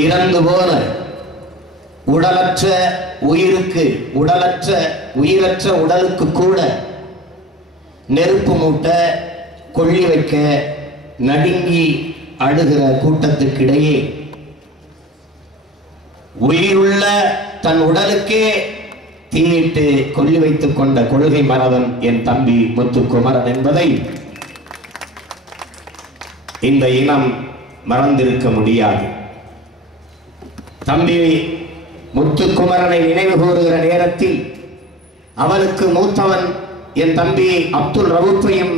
இறந்து போன உடலற்ற உயிருக்கு, உயிரற்ற உடலுக்கு கூட நெருப்பு மூட்ட, கொள்ளி வைக்க நடுங்கி அழுகிற கூட்டத்துக்கிடையே உயிருள்ள தன் உடலுக்கே தீயிட்டு கொள்ளி வைத்துக் கொண்ட கொள்கை மறவன் என் தம்பி முத்துக்குமரன் என்பதை இந்த இனம் மறந்திருக்க முடியாது. தம்பி முத்துக்குமரனை நினைவு கூறுகிற நேரத்தில் அவனுக்கு மூத்தவன் என் தம்பி அப்துல் ரவுஃபையும்,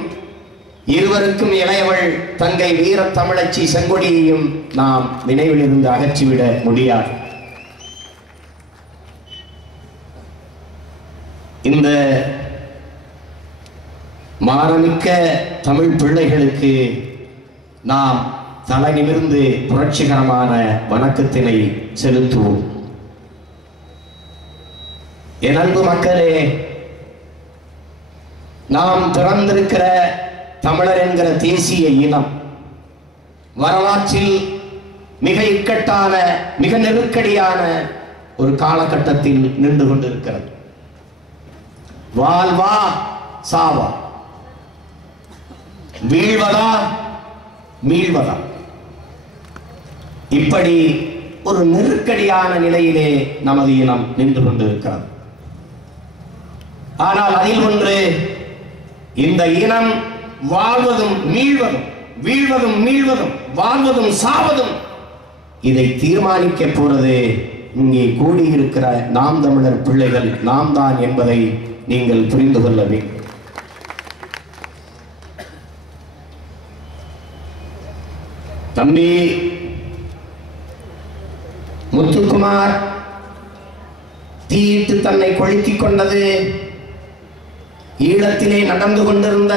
இருவருக்கும் இளையவள் தங்கை வீர தமிழச்சி செங்கொடியையும் நாம் நினைவிலிருந்து அகற்றிவிட முடியாது. இந்த மாறமிக்க தமிழ் பிள்ளைகளுக்கு நாம் தலை நிமிர்ந்து புரட்சிகரமான வணக்கத்தினை செலுத்துவோம். என் அன்பு மக்களே, நாம் பிறந்திருக்கிற தமிழர் என்கிற தேசிய இனம் வரலாற்றில் மிக இக்கட்டான, மிக நெருக்கடியான ஒரு காலகட்டத்தில் நின்று கொண்டிருக்கிறது. வாழ்வா சாவா, வீழ்வதா மீழ்வதா, இப்படி ஒரு நெருக்கடியான நிலையிலே நமது இனம் நின்று கொண்டிருக்கிறது. ஆனால் அதில் ஒன்று, இந்த இனம் வாழ்வதும் மீழ்வதும், வீழ்வதும் மீழ்வதும், வாழ்வதும் சாவதும், இதை தீர்மானிக்க போறது இங்கே கூடியிருக்கிற நாம் தமிழர் பிள்ளைகள் நாம் தான் என்பதை நீங்கள் புரிந்து கொள்ள வேண்டும். தம்பி முத்துக்குமார் தீயிட்டு தன்னை கொளுத்திக் கொண்டது ஈழத்திலே நடந்து கொண்டிருந்த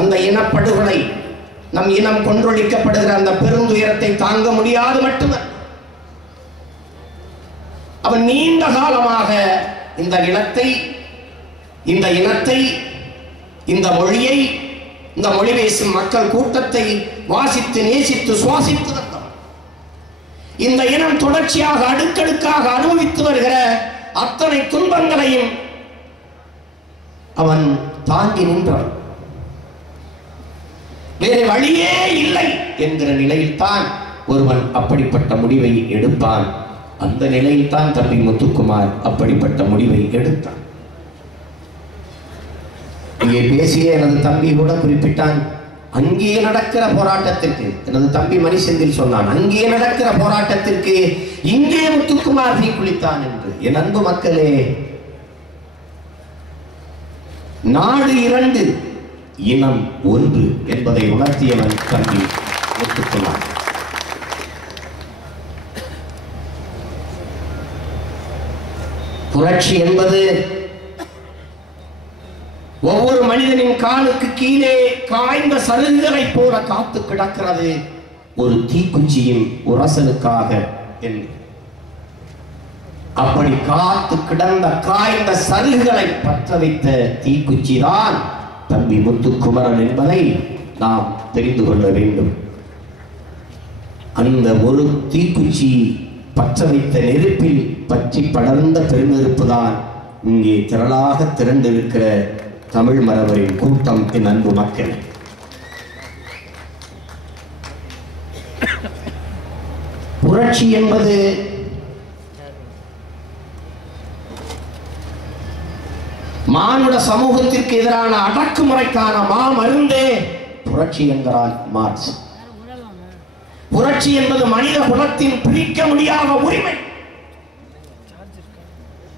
அந்த இனப்படுகொலை, நம் இனம் கொன்றொழிக்கப்படுகிற அந்த பெருந்துயரத்தை தாங்க முடியாது மட்டுமல்ல, அவன் நீண்ட காலமாக இந்த நிலத்தை, இந்த இனத்தை, இந்த மொழியை, இந்த மொழி பேசும் மக்கள் கூட்டத்தை வாசித்து நேசித்து சுவாசித்து வந்தவன். இந்த இனம் தொடர்ச்சியாக அடுக்கடுக்காக அனுபவித்து வருகிற அத்தனை துன்பங்களையும் அவன் தாங்கி நின்றான். வேறு வழியே இல்லை என்கிற நிலையில்தான் ஒருவன் அப்படிப்பட்ட முடிவை எடுப்பான். அந்த நிலையில் தான் தம்பி முத்துக்குமார் அப்படிப்பட்ட முடிவை எடுத்தான். இங்கே பேசிய எனது தம்பி கூட குறிப்பிட்டான், அங்கே நடக்கிற போராட்டத்திற்கு, எனது தம்பி மணிசெந்தில் சொன்னான், அங்கே நடக்கிற போராட்டத்திற்கு இங்கே முத்துக்குமார் தீ குளித்தான் என்று. என் அன்பு மக்களே, நாடு இரண்டு, இனம் ஒன்று என்பதை உணர்த்தியவன் தம்பி முத்துக்குமார். புரட்சி என்பது ஒவ்வொரு மனிதனின் காலுக்கு கீழே காய்ந்த சருகுகளை போல காத்து கிடக்கிறது ஒரு தீக்குச்சியின் உரசலுக்காக என்று. அப்படி காத்து கிடந்த காய்ந்த சருகுகளை பற்ற வைத்த தீக்குச்சி தான் தம்பி முத்துக்குமரன் என்பதை நாம் தெரிந்து கொள்ள வேண்டும். அந்த ஒரு தீக்குச்சி பற்ற வைத்த நெருப்பில் பற்றி படர்ந்த பெருநெருப்பு தான் இங்கே திரளாக திரண்டிருக்கிற தமிழ் மரபரின் கூட்டம். என் அன்பு மக்கள், புரட்சி என்பது மானுட சமூகத்திற்கு எதிரான அடக்குமுறைக்கான மாமருந்தே புரட்சி என்கிறான் மார்க்ஸ். புரட்சி என்பது மனித குலத்தின் பிரிக்க முடியாத உரிமை.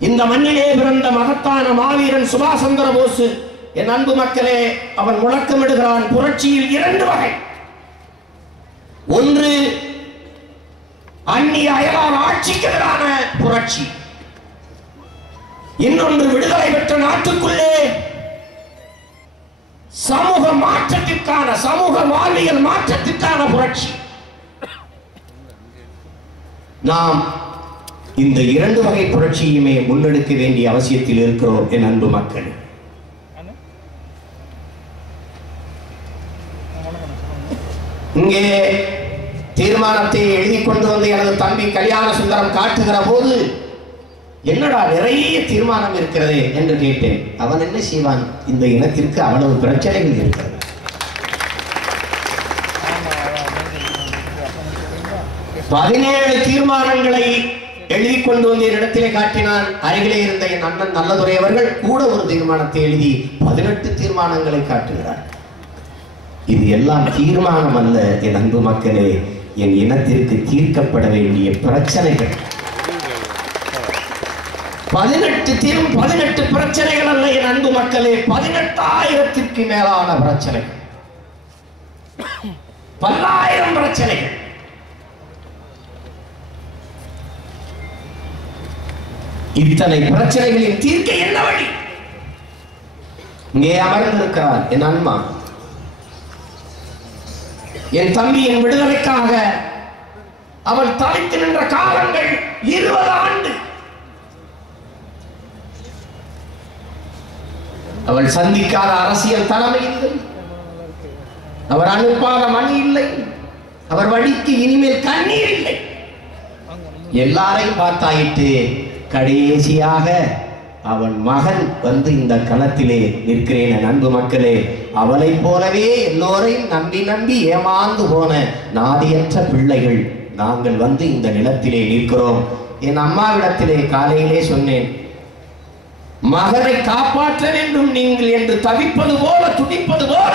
இந்த மண்ணிலே பிறந்த மகத்தான மாவீரன் சுபாஷ் சந்திர போஸ், என் அன்பு மக்களே, அவன் முழக்கமிடுகிறான், புரட்சியில் இரண்டு வகை. ஒன்று அந்நிய அயலார் ஆட்சிக்கு எதிரான புரட்சி, இன்னொன்று விடுதலை பெற்ற நாட்டுக்குள்ளே சமூக மாற்றத்திற்கான, சமூக வாழ்வியல் மாற்றத்திற்கான புரட்சி. நாம் இந்த இரண்டு வகை புரட்சியுமே முன்னெடுக்க வேண்டிய அவசியத்தில் இருக்கிறோம். என் அன்பு மக்கள், இங்கே தீர்மானத்தை எழுதி கொண்டு வந்து எனது தம்பி கல்யாண சுந்தரம் காட்டுகிற போது, என்னடா நிறைய தீர்மானம் இருக்கிறதே என்று கேட்டேன். அவன் என்ன செய்வான்? இந்த இனத்திற்கு அவ்வளவு பிரச்சனைகள் இருக்கிறது. பதினேழு தீர்மானங்களை எழுதி கொண்டு வந்து இடத்திலே காட்டினான். அருகிலே இருந்த என் அண்ணன் நல்லதுரை அவர்கள் கூட ஒரு தீர்மானத்தை எழுதி 18 தீர்மானங்களை காட்டுகிறார். இது எல்லாம் தீர்மானம் அல்ல என் அன்பு மக்களே, என் இனத்திற்கு தீர்க்கப்பட வேண்டிய பிரச்சனைகள். 18 பிரச்சனைகள் அல்ல என் அன்பு மக்களே, 18,000க்கு மேலான பிரச்சனைகள், பல்லாயிரம் பிரச்சனைகள். இத்தனை பிரச்சனைகளின் தீர்க்க என்ன வழி? இங்கே அமர்ந்திருக்கிறார் என் அம்மா, என் தம்பியின் விடுதலைக்காக அவள் தனித்து நின்ற காலங்கள் 20 ஆண்டு. அவள் சந்திக்காத அரசியல் தலைமை இல்லை, அவர் அனுப்பாத மணி இல்லை, அவர் வழிக்கு இனிமேல் கண்ணீர் இல்லை. எல்லாரையும் பார்த்தாயிட்டு கடைசியாக அவன் மகன் வந்து இந்த களத்திலே நிற்கிறேன். அன்பு மக்களே, அவளை போலவே எல்லோரையும் நம்பி நம்பி ஏமாந்து போன நாதியற்ற பிள்ளைகள் நாங்கள் வந்து இந்த நிலத்திலே நிற்கிறோம். என் அம்மாவிடத்திலே காலையிலே சொன்னேன், மகனை காப்பாற்ற வேண்டும் நீங்கள் என்று தவிப்பது போல துடிப்பது போல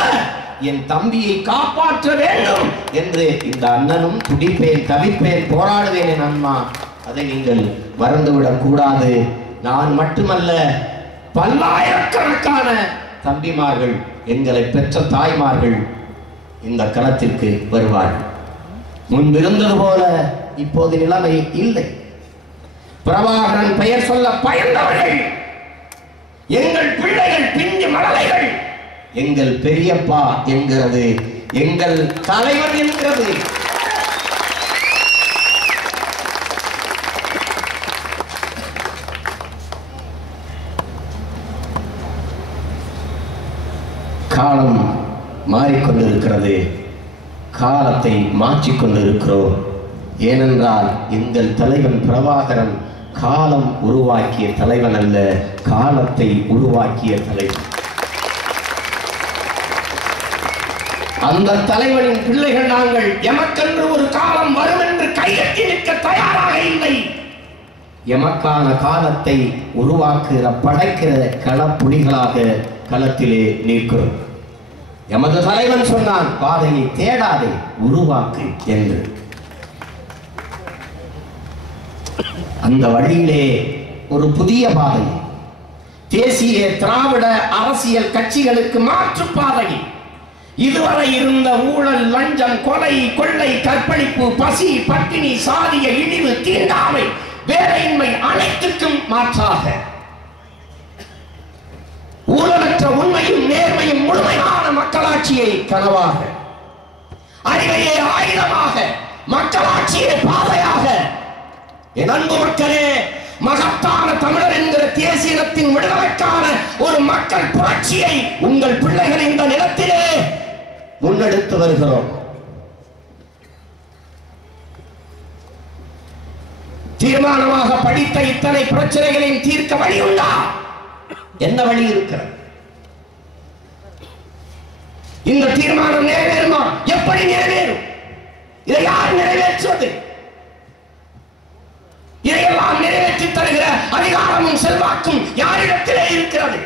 என் தம்பியை காப்பாற்ற வேண்டும் என்று இந்த அண்ணனும் துடிப்பேன், தவிப்பேன், போராடுவேன். என் அம்மா, அதை நீங்கள் மறந்துவிடக் கூடாது. நான் மட்டுமல்ல, பல்லாயிரக்கணக்கான தம்பிமார்கள், எங்களை பெற்ற தாய்மார்கள் இந்த களத்திற்கு வருவார்கள். முன்பிருந்தது போல இப்போது நிலைமை இல்லை. பிரபாகரன் பெயர் சொல்ல பயந்தவர்கள் எங்கள் பிள்ளைகள், பிஞ்சு மழலைகள். எங்கள் பெரியப்பா என்கிறது, எங்கள் தலைவர் என்கிறது. காலம் மாறிக்கொண்டிருக்கிறது, காலத்தை மாற்றிக்கொண்டிருக்கிறோம். ஏனென்றால் எங்கள் தலைவன் பிரபாகரன் காலம் உருவாக்கிய தலைவன் அல்ல, காலத்தை உருவாக்கிய தலைவன். அந்த தலைவனின் பிள்ளைகள் நாங்கள். எமக்கென்று ஒரு காலம் வரும் என்று கைகட்டி நிற்க தயாராக இல்லை. எமக்கான காலத்தை உருவாக்குகிற, படைக்கிற களப்புலிகளாக களத்திலே நிற்கிறோம். எமது தலைவன் சொன்னான், பாதையை தேடாதே, உருவாக்கு என்று. அந்த வழியிலே ஒரு புதிய பாதை, தேசிய திராவிட அரசியல் கட்சிகளுக்கு மாற்று பாதை. இதுவரை இருந்த ஊழல், லஞ்சம், கொலை, கொள்ளை, கற்பழிப்பு, பசி, பட்டினி, சாதிய இழிவு, தீண்டாமை, வேலையின்மை அனைத்துக்கும் மாற்றாக ஊழலற்ற உண்மையும் நேர்மையும் முழுமையான மக்களாட்சியை கனவாக, அறிவையே ஆயுதமாக, மக்களாட்சியை பாதையாக. என் அன்பு மக்களே, மகத்தான தமிழர் என்கிற தேசியத்தின் விடுதலைக்கான ஒரு மக்கள் புரட்சியை உங்கள் பிள்ளைகள் இந்த நிலத்திலே முன்னெடுத்து வருகிறோம். தீர்மானமாக படித்த இத்தனை பிரச்சனைகளையும் தீர்க்க வழி உண்டா? என்ன வழி இருக்கிறது? இந்த தீர்மானம் நிறைவேறுமா? எப்படி நிறைவேறும்? இதை யார் நிறைவேற்றுவது? இதையெல்லாம் நிறைவேற்றி தருகிற அதிகாரமும் செல்வாக்கும் யாரிடத்திலே இருக்கிறது?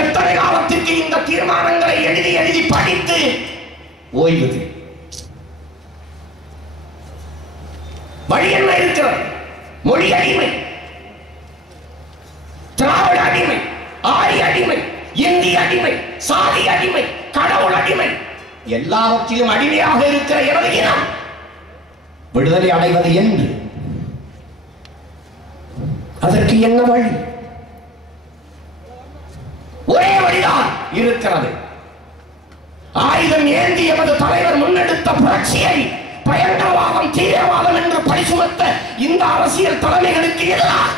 எத்தனை காலத்திற்கு இந்த தீர்மானங்களை எழுதி எழுதி படித்து ஓய்வது? வழி என்ன இருக்கிறது? மொழி அடிமை, திராவிட அடிமை, ஆரிய அடிமை, இந்திய அடிமை, சாதி அடிமை, கடவுள் அடிமை, எல்லாவற்றிலும் அடிமையாக இருக்கிற எனது இனம் விடுதலை அடைவது என்று. அதற்கு என்ன வழி? ஒரே வழிதான் இருக்கிறது. ஆயுதம் ஏந்தி எமது தலைவர் முன்னெடுத்த புரட்சியை பயங்கரவாதம், தீவிரவாதம் என்று பரிசுமத்த இந்த அரசியல் தலைமைகளுக்கு எதிராக,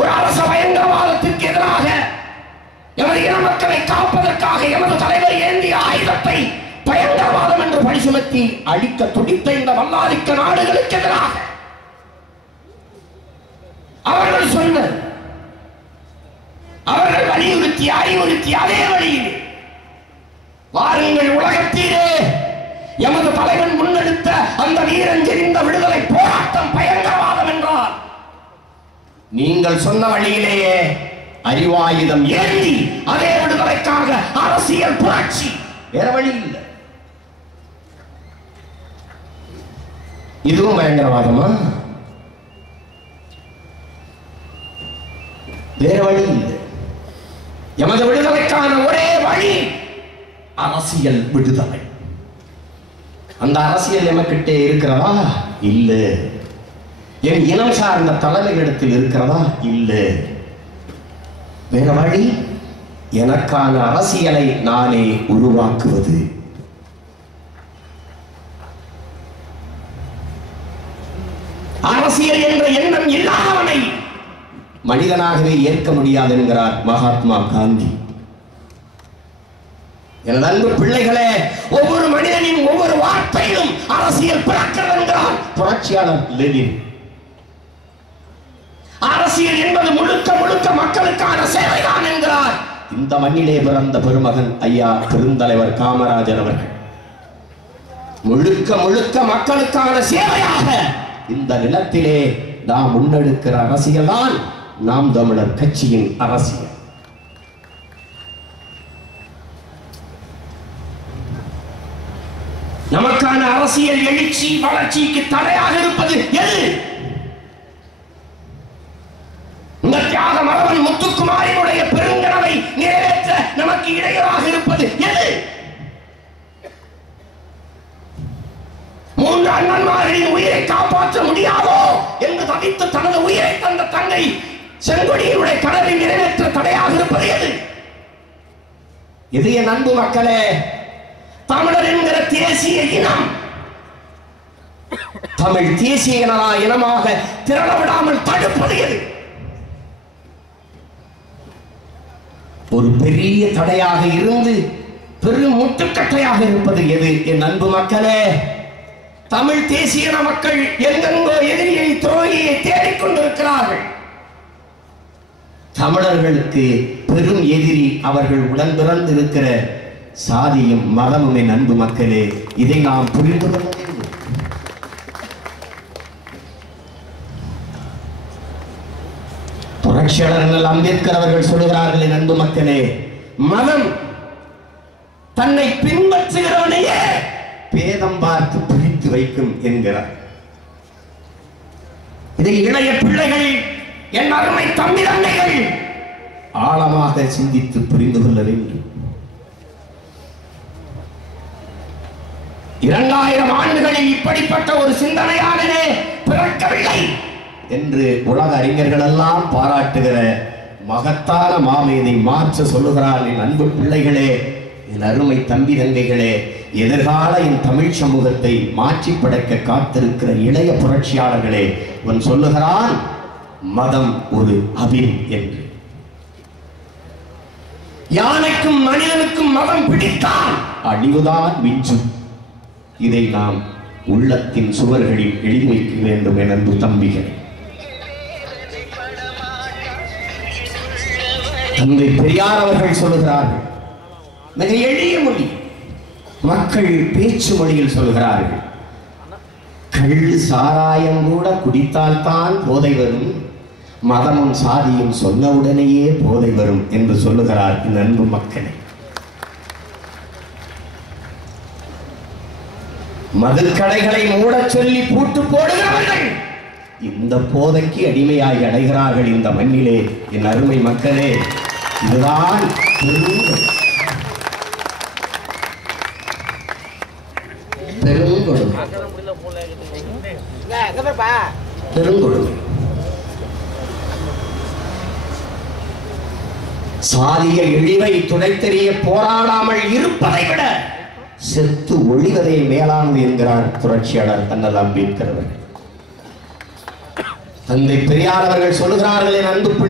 ஒரு அரச பயங்கரவாதத்திற்கு எதிராக, எமது இன மக்களை காப்பதற்காக எமது தலைவர் ஏந்திய ஆயுதத்தை பயங்கரவாதம் என்று பழி சுமத்தி அழிக்க துடித்த இந்த வல்லாதிக்க நாடுகளுக்கு எதிராக அவர்கள் சொன்ன, அவர்கள் வலியுறுத்தி அறிவுறுத்தி அதே வழியில் வாருங்கள் உலகத்திலே எமது தலைவன் முன்னெடுத்த அந்த வீரஞ்செறிந்த விடுதலை போராட்டம் பயங்கரவாதம் என்றார். நீங்கள் சொன்ன வழியிலேயே அறிவாயுதம் ஏந்தி அதே விடுதலைக்காக அரசியல் புரட்சி, வேற வழி இல்லை. இதுவும் பயங்கரவாதமா? வேற வழி இல்லை. எமது விடுதலைக்கான ஒரே வழி அரசியல் விடுதலை. அந்த அரசியல் எமக்கிட்டே இருக்கிறதா? இல்ல. என் இனம் சார்ந்த தலைமையிடத்தில் இருக்கிறதா? இல்ல. வேற வழி, எனக்கான அரசியலை நானே உருவாக்குவது. அரசியல் என்ற எண்ணம் இல்லாதவனை மனிதனாகவே ஏற்க முடியாது என்கிறார் மகாத்மா காந்தி. எனது அன்பு பிள்ளைகளே, ஒவ்வொரு மனிதனின் ஒவ்வொரு வார்த்தையிலும் அரசியல் பிறக்கிறது என்கிறார் புரட்சியாளர் லெனின். அரசியல் என்பது முழுக்க முழுக்க மக்களுக்கான சேவைதான் என்கிறார் இந்த மண்ணிலே பிறந்த பெருமகன் ஐயா பெருந்தலைவர் காமராஜர் அவர்கள். முழுக்க முழுக்க மக்களுக்கான சேவையாக இந்த நிலத்திலே நாம் முன்னெடுக்கிற அரசியல் தான் நாம் தமிழர் கட்சியின் அரசியல். நமக்கான அரசியல் எழுச்சி வளர்ச்சிக்கு தடையாக இருப்பது எது? இந்த தியாக மரபன் முத்துக்குமாரினுடைய பெருங்கனவை நிறைவேற்ற நமக்கு இடையூறாக இருப்பது எது? மூன்று அண்ணன்மாரின் உயிரை காப்பாற்ற முடியாதோ என்று தவித்து தனது உயிரை தந்த தங்கை செங்கொடியினுடைய கனவை நிறைவேற்ற தடையாக இருப்பது எது? இது என் அன்பு மக்களே, தமிழர் என்கிற தேசிய இனம் தமிழ் தேசிய இனமாக திரள விடாமல் தடுப்பது எது? ஒரு பெரிய தடையாக இருந்து பெரும் முட்டுக்கட்டையாக இருப்பது எது? என் அன்பு மக்களே, தமிழ் தேசிய மக்கள் எங்கெங்கோ எதிரியை துரோகியை தேடிக்கொண்டிருக்கிறார்கள். தமிழர்களுக்கு பெரும் எதிரி அவர்கள் உடன் பிறந்து இருக்கிற சாதியும் மதமும். என் அன்பு மக்களே, இதை நாம் புரிந்து கொள்ள வேண்டும். புரட்சியாளர் அம்பேத்கர் அவர்கள் சொல்லுகிறார்கள், என் அன்பு மக்களே, மதம் தன்னை பின்பற்றுகிறவனையே பேதம் பார்த்து பிரித்து வைக்கும் என்கிறார். இதை இளைய பிள்ளைகள், என் அருமை தம்பி தங்கைகள் ஆழமாக சிந்தித்து புரிந்து கொள்ள வேண்டும். 2000 ஆண்டுகளில் இப்படிப்பட்ட ஒரு சிந்தனையாளனே பிறக்கவில்லை என்று உலக அறிஞர்கள் எல்லாம் பாராட்டுகிற மகத்தான மாமேதை மாற்ற சொல்லுகிறார். என் அன்பு பிள்ளைகளே, என் அருமை தம்பி தங்கைகளே, எதிர்கால என் தமிழ் சமூகத்தை மாற்றி படைக்க காத்திருக்கிற இளைய புரட்சியாளர்களே, அவன் சொல்லுகிறான், மதம் ஒரு அபின் என்று. யானைக்கும் மனிதனுக்கும் மதம் பிடித்தான் அழிவுதான் மிஞ்சும். இதை நாம் உள்ளத்தின் சுவர்களில் எழுதி வைக்க வேண்டும். என் அன்பு தம்பிகள், தந்தை பெரியார் அவர்கள் சொல்லுகிறார்கள், மிக எளிய மொழி, மக்கள் பேச்சு மொழியில் சொல்கிறார்கள், கள்ளு சாராயம் கூட குடித்தால் தான் போதை வரும், மதமும் சாதியும் சொன்னவுடனேயே போதை வரும் என்று சொல்லுகிறார். இந்த அன்பு மக்களே, மதுக்கடைகளை மூட சொல்லி பூட்டு போடுகிறவர்கள் இந்த போதைக்கு அடிமையாகி அடைகிறார்கள் இந்த மண்ணிலே. என் அருமை மக்களே, இதுதான் பெருங்கொடுமை. சாதிய இழிவை துடைத்தெறிய போராடாமல் இருப்பதை விட செத்து ஒழிவதை மேலானது என்கிறார் புரட்சியாளர் அண்ணல் அம்பேத்கர் அவர்கள். தந்தை பெரியார் அவர்கள் சொல்லுகிறார்கள், என் அன்பு